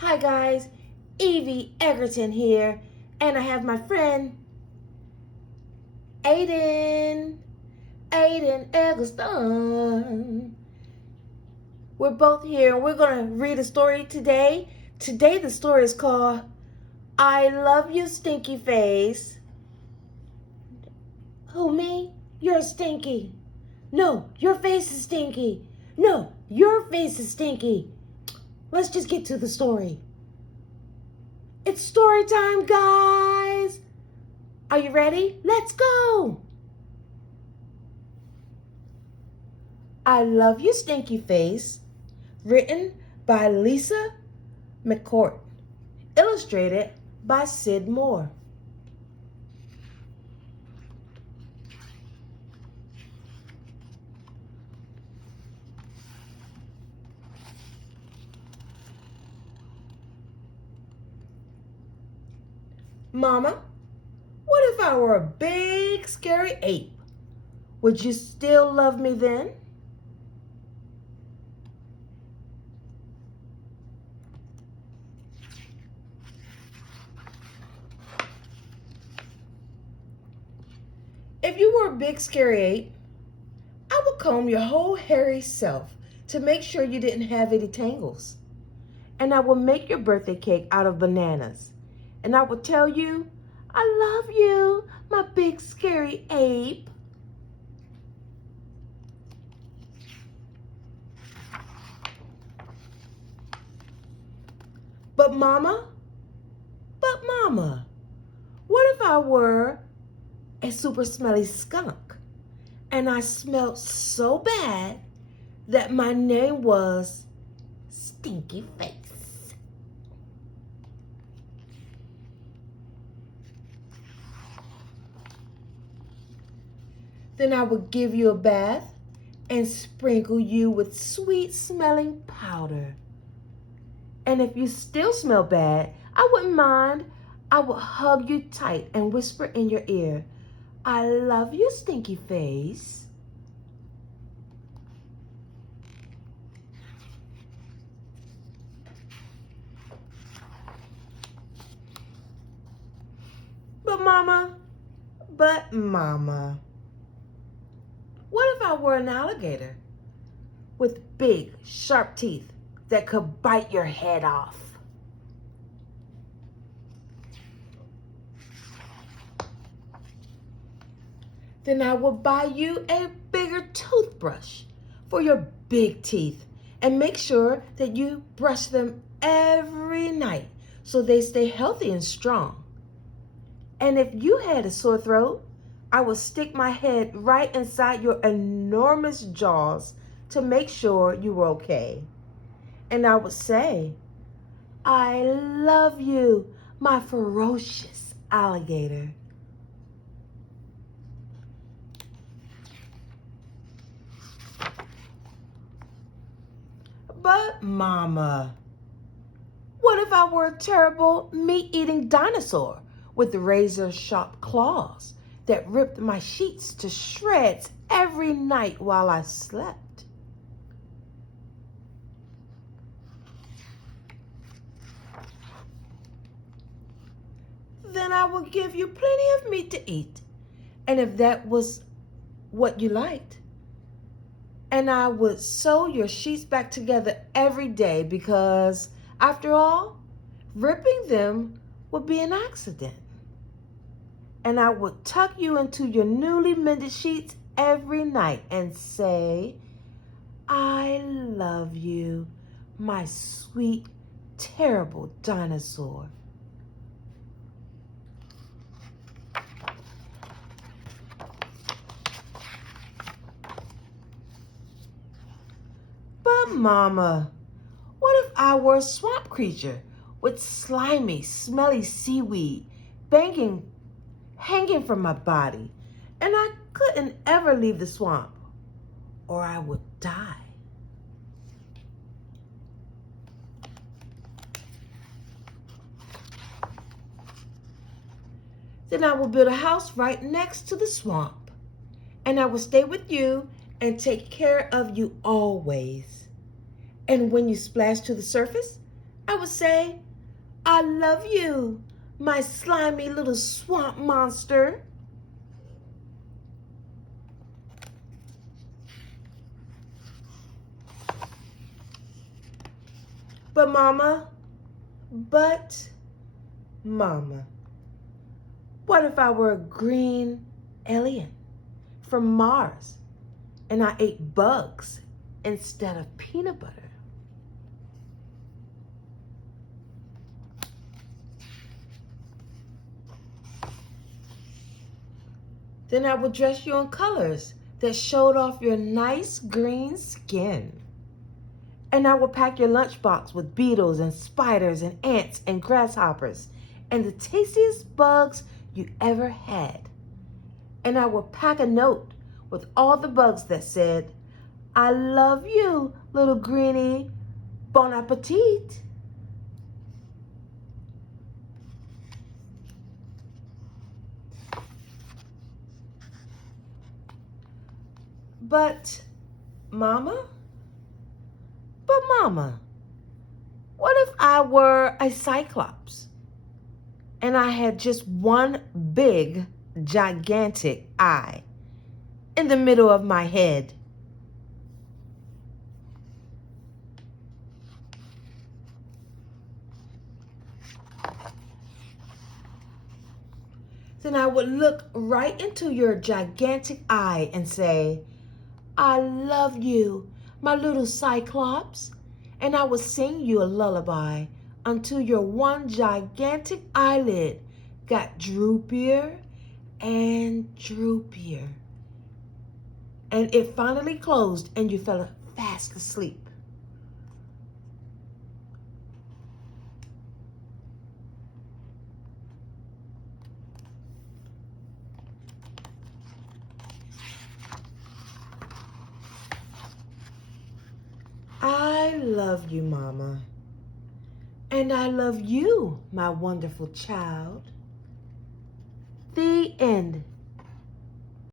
Hi guys, Evie Egerton here, and I have my friend Aiden Egerton. We're both here and we're going to read a story today. Today the story is called I Love You Stinky Face. Who, me? You're stinky. No, your face is stinky. No, your face is stinky. Let's just get to the story. It's story time, guys. Are you ready? Let's go. I Love You Stinky Face, written by Lisa McCourt, illustrated by Sid Moore. Mama, what if I were a big, scary ape? Would you still love me then? If you were a big, scary ape, I would comb your whole hairy self to make sure you didn't have any tangles. And I would make your birthday cake out of bananas. And I would tell you, I love you, my big, scary ape. But Mama, what if I were a super smelly skunk and I smelled so bad that my name was Stinky Face? Then I would give you a bath and sprinkle you with sweet smelling powder. And if you still smell bad, I wouldn't mind. I would hug you tight and whisper in your ear, I love you, Stinky Face. But Mama, what if I were an alligator with big, sharp teeth that could bite your head off? Then I will buy you a bigger toothbrush for your big teeth and make sure that you brush them every night so they stay healthy and strong. And if you had a sore throat, I would stick my head right inside your enormous jaws to make sure you were okay. And I would say, I love you, my ferocious alligator. But Mama, what if I were a terrible meat-eating dinosaur with razor-sharp claws that ripped my sheets to shreds every night while I slept? Then I would give you plenty of meat to eat. And if that was what you liked, and I would sew your sheets back together every day because, after all, ripping them would be an accident. And I would tuck you into your newly mended sheets every night and say, I love you, my sweet, terrible dinosaur. But Mama, what if I were a swamp creature with slimy, smelly seaweed hanging from my body, and I couldn't ever leave the swamp, or I would die? Then I will build a house right next to the swamp, and I will stay with you and take care of you always. And when you splash to the surface, I would say, I love you, my slimy little swamp monster. But Mama, what if I were a green alien from Mars and I ate bugs instead of peanut butter? Then I would dress you in colors that showed off your nice green skin. And I would pack your lunchbox with beetles and spiders and ants and grasshoppers and the tastiest bugs you ever had. And I would pack a note with all the bugs that said, I love you, little greenie. Bon appetit. But Mama, what if I were a cyclops and I had just one big, gigantic eye in the middle of my head? Then I would look right into your gigantic eye and say, I love you, my little cyclops. And I would sing you a lullaby until your one gigantic eyelid got droopier and droopier. And it finally closed and you fell fast asleep. I love you, Mama. And I love you, my wonderful child. The end.